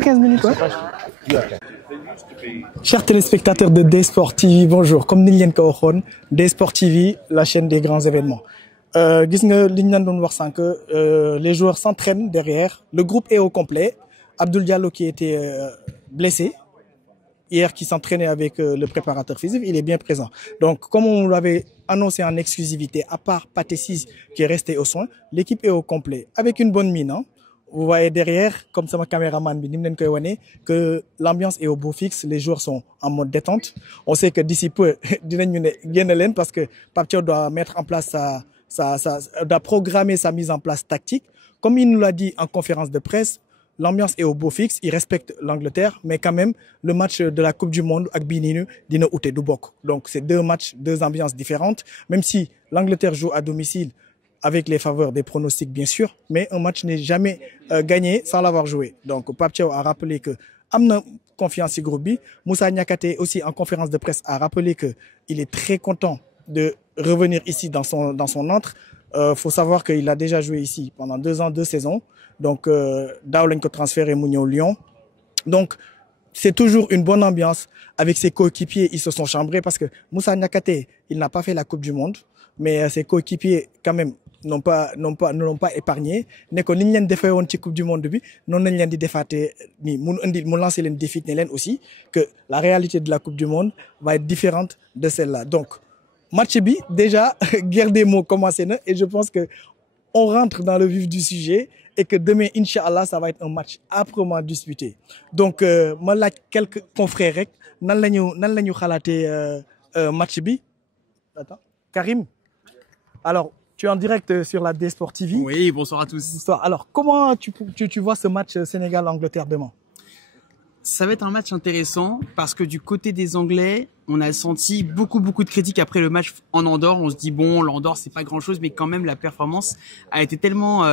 15 minutes, ouais. Chers téléspectateurs de D-Sport TV, bonjour. Comme nous l'avons dit, D-Sport TV, la chaîne des grands événements. Gis nga li ñu doon wax sànq les joueurs s'entraînent derrière. Le groupe est au complet. Abdoul Diallo qui était blessé hier, qui s'entraînait avec le préparateur physique, il est bien présent. Donc, comme on l'avait annoncé en exclusivité, à part Pathé Ciss qui est resté aux soins, l'équipe est au complet avec une bonne mine. Hein. Vous voyez derrière, comme ça ma caméraman, que l'ambiance est au beau fixe, les joueurs sont en mode détente. On sait que d'ici peu, parce que Pape Thiaw doit mettre en place doit programmer sa mise en place tactique. Comme il nous l'a dit en conférence de presse, l'ambiance est au beau fixe, il respecte l'Angleterre, mais quand même, le match de la Coupe du Monde avec Benin, dina outé du bok. Donc, c'est deux matchs, deux ambiances différentes, même si l'Angleterre joue à domicile avec les faveurs des pronostics, bien sûr, mais un match n'est jamais gagné sans l'avoir joué. Donc, Pape Thiaw a rappelé que amna confiance au groupe B. Moussa Niakhaté aussi en conférence de presse a rappelé que il est très content de revenir ici dans son antre. Faut savoir qu'il a déjà joué ici pendant 2 ans, 2 saisons. Donc, daaw lañ ko transféré mu ñëw Lyon. Donc, c'est toujours une bonne ambiance avec ses coéquipiers. Ils se sont chambrés parce que Moussa Niakhaté, il n'a pas fait la Coupe du Monde, mais ses coéquipiers quand même ne l'ont pas épargné. Ne ko niñ leen défé won ci Coupe du Monde bi, non nañ leen di défaté ni mu lancer leen défi ne leen aussi que la réalité de la Coupe du Monde va être différente de celle-là. Donc, match bi déjà guerre des mots commencé na et je pense que on rentre dans le vif du sujet et que demain inchallah ça va être un match âprement disputé. Donc ma laaj quelques confrères rek nan lañu xalaté match bi. Attends, Karim. Alors, tu es en direct sur la D-Sport TV. Oui, bonsoir à tous. Bonsoir. Alors, comment tu vois ce match Sénégal-Angleterre demain? Ça va être un match intéressant parce que du côté des Anglais, on a senti beaucoup de critiques après le match en Andorre. On se dit bon, l'Andorre c'est pas grand chose, mais quand même la performance a été tellement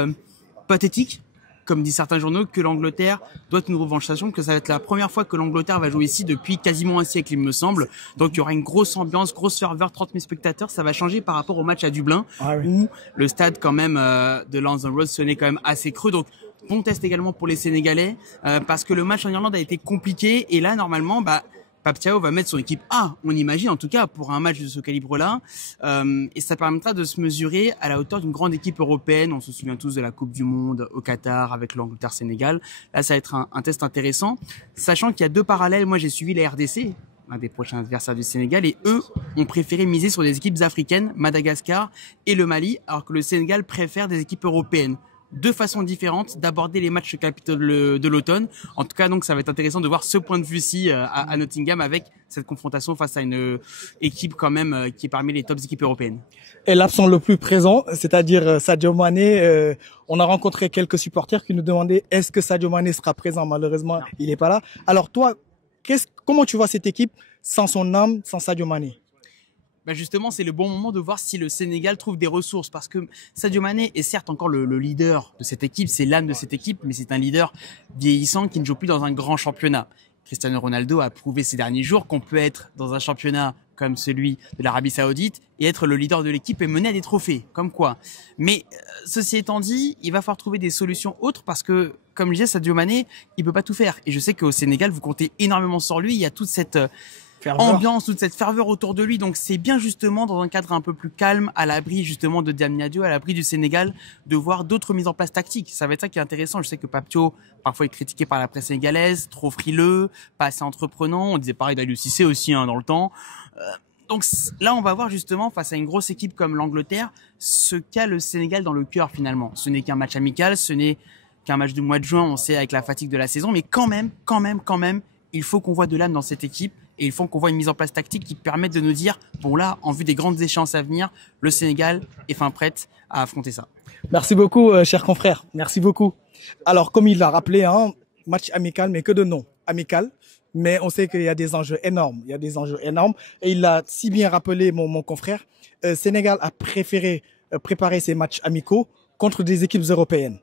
pathétique, comme disent certains journaux, que l'Angleterre doit une revanchation, que ça va être la première fois que l'Angleterre va jouer ici depuis quasiment un siècle, il me semble. Donc il y aura une grosse ambiance, grosse ferveur, 30 000 spectateurs. Ça va changer par rapport au match à Dublin, où le stade quand même de London Road sonnait quand même assez creux. Donc bon test également pour les Sénégalais, parce que le match en Irlande a été compliqué et là normalement Pape Thiaw va mettre son équipe A, on imagine en tout cas pour un match de ce calibre-là, et ça permettra de se mesurer à la hauteur d'une grande équipe européenne. On se souvient tous de la Coupe du Monde au Qatar avec l'Angleterre-Sénégal. Là ça va être un test intéressant, sachant qu'il y a 2 parallèles. Moi j'ai suivi la RDC, un des prochains adversaires du Sénégal, et eux ont préféré miser sur des équipes africaines, Madagascar et le Mali, alors que le Sénégal préfère des équipes européennes. 2 façons différentes d'aborder les matchs capitaux de l'automne. En tout cas, donc, ça va être intéressant de voir ce point de vue-ci à Nottingham avec cette confrontation face à une équipe quand même qui est parmi les tops équipes européennes. Et l'absent le plus présent, c'est-à-dire Sadio Mané, on a rencontré quelques supporters qui nous demandaient est-ce que Sadio Mané sera présent. Malheureusement, il n'est pas là. Alors toi, comment tu vois cette équipe sans son âme, sans Sadio Mané? Justement, c'est le bon moment de voir si le Sénégal trouve des ressources, parce que Sadio Mané est certes encore le leader de cette équipe, c'est l'âme de cette équipe, mais c'est un leader vieillissant qui ne joue plus dans un grand championnat. Cristiano Ronaldo a prouvé ces derniers jours qu'on peut être dans un championnat comme celui de l'Arabie Saoudite et être le leader de l'équipe et mener à des trophées, comme quoi. Mais ceci étant dit, il va falloir trouver des solutions autres parce que, comme je disais, Sadio Mané, il peut pas tout faire. Et je sais qu'au Sénégal, vous comptez énormément sur lui. Il y a toute cette ambiance, toute cette ferveur autour de lui. Donc c'est bien justement dans un cadre un peu plus calme, à l'abri justement de Diamnia Diop, à l'abri du Sénégal, de voir d'autres mises en place tactiques. Ça va être ça qui est intéressant. Je sais que Pape Thiaw parfois est critiqué par la presse sénégalaise, trop frileux, pas assez entreprenant. On disait pareil d'Aliou Cissé aussi dans le temps. Donc là, on va voir justement face à une grosse équipe comme l'Angleterre, ce qu'a le Sénégal dans le cœur finalement. Ce n'est qu'un match amical, ce n'est qu'un match du mois de juin, on sait, avec la fatigue de la saison, mais quand même, il faut qu'on voit de l'âme dans cette équipe et il faut qu'on voit une mise en place tactique qui permette de nous dire, bon là, en vue des grandes échéances à venir, le Sénégal est fin prête à affronter ça. Merci beaucoup, cher confrère. Merci beaucoup. Alors, comme il l'a rappelé, match amical, mais que de nom. Amical. Mais on sait qu'il y a des enjeux énormes. Il y a des enjeux énormes. Et il l'a si bien rappelé, mon confrère. Sénégal a préféré préparer ses matchs amicaux contre des équipes européennes.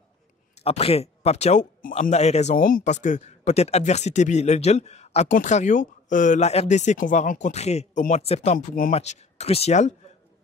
Après, Pape Thiaw, amna ay raison, parce que peut-être adversité bi le djel. A contrario, la RDC qu'on va rencontrer au mois de septembre pour un match crucial,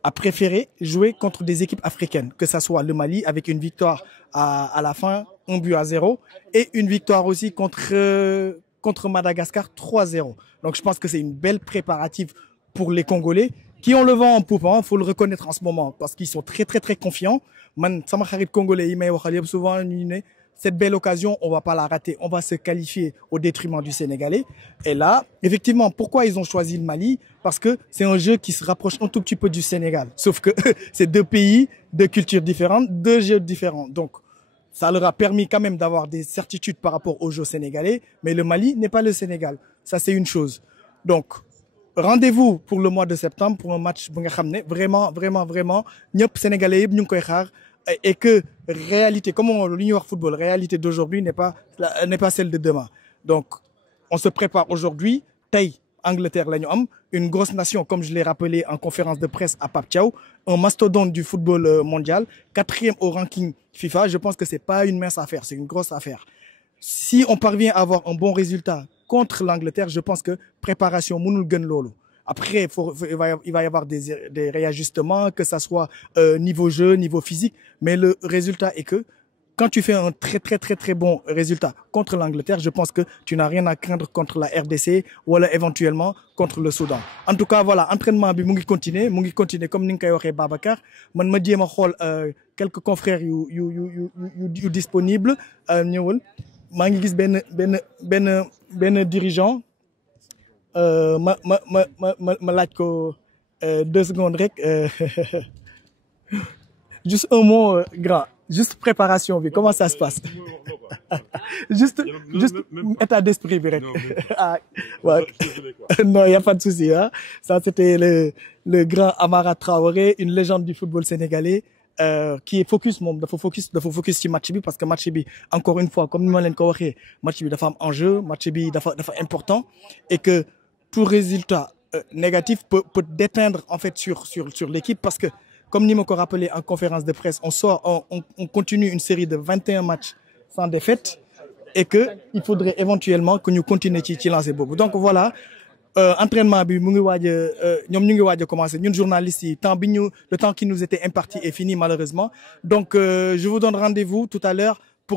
a préféré jouer contre des équipes africaines, que ça soit le Mali avec une victoire à la fin, 1-0, et une victoire aussi contre Madagascar 3-0. Donc je pense que c'est une belle préparative pour les Congolais qui ont le vent en poupe, faut le reconnaître en ce moment, parce qu'ils sont très très très confiants. Man, sama xarit congolais yi may waxal yëpp souvent ñu ne cette belle occasion, on va pas la rater, on va se qualifier au détriment du Sénégalais. Et là, effectivement, pourquoi ils ont choisi le Mali? Parce que c'est un jeu qui se rapproche un tout petit peu du Sénégal. Sauf que c'est deux pays, deux cultures différentes, deux jeux différents. Donc, ça leur a permis quand même d'avoir des certitudes par rapport aux jeux sénégalais, mais le Mali n'est pas le Sénégal. Ça, c'est une chose. Donc, rendez-vous pour le mois de septembre pour un match vraiment, vraiment, vraiment, ñëpp Sénégalais yëpp ñu ngi koy xaar. Et que réalité, comme on le football, réalité d'aujourd'hui n'est pas celle de demain. Donc, on se prépare aujourd'hui. Tay, Angleterre, une grosse nation, comme je l'ai rappelé en conférence de presse à Pape Thiaw, un mastodonte du football mondial, 4e au ranking FIFA. Je pense que c'est pas une mince affaire, c'est une grosse affaire. Si on parvient à avoir un bon résultat contre l'Angleterre, je pense que préparation, mënul gën lolu. Après, il va y avoir des réajustements, que ça soit niveau jeu, niveau physique. Mais le résultat est que quand tu fais un très très très très bon résultat contre l'Angleterre, je pense que tu n'as rien à craindre contre la RDC ou alors éventuellement contre le Soudan. En tout cas, voilà, entraînement bi mu ngi continuer comme ni nga koy waxee Babacar. Man ma jéem a xool quelques confrères yu disponibles ñëwal. Maa ngi gis benn dirigeant. Ma laaj ko 2 secondes rek juste un mot grand juste préparation bi comment ça se passe juste état d'esprit bi rek ah ouais. Non il y a pas de souci hein. Ça c'était le grand Amara Traoré, une légende du football sénégalais qui est focus moom dafa focus ci match bi parce que match bi encore une fois comme ni ma leen ko waxee match bi dafa am enjeu, match bi dafa important et que tout résultat négatif peut déteindre en fait sur l'équipe parce que comme ni ma ko rappelé en conférence de presse, on continue une série de 21 matchs sans défaite et que il faudrait éventuellement que ñu continuer ci lancer boobu. Donc voilà, entraînement bi mu ngi waaj ñoom ñu ngi waaj a commencer ñun journalistes yi le temps qui nous était imparti est fini malheureusement. Donc je vous donne rendez-vous tout à l'heure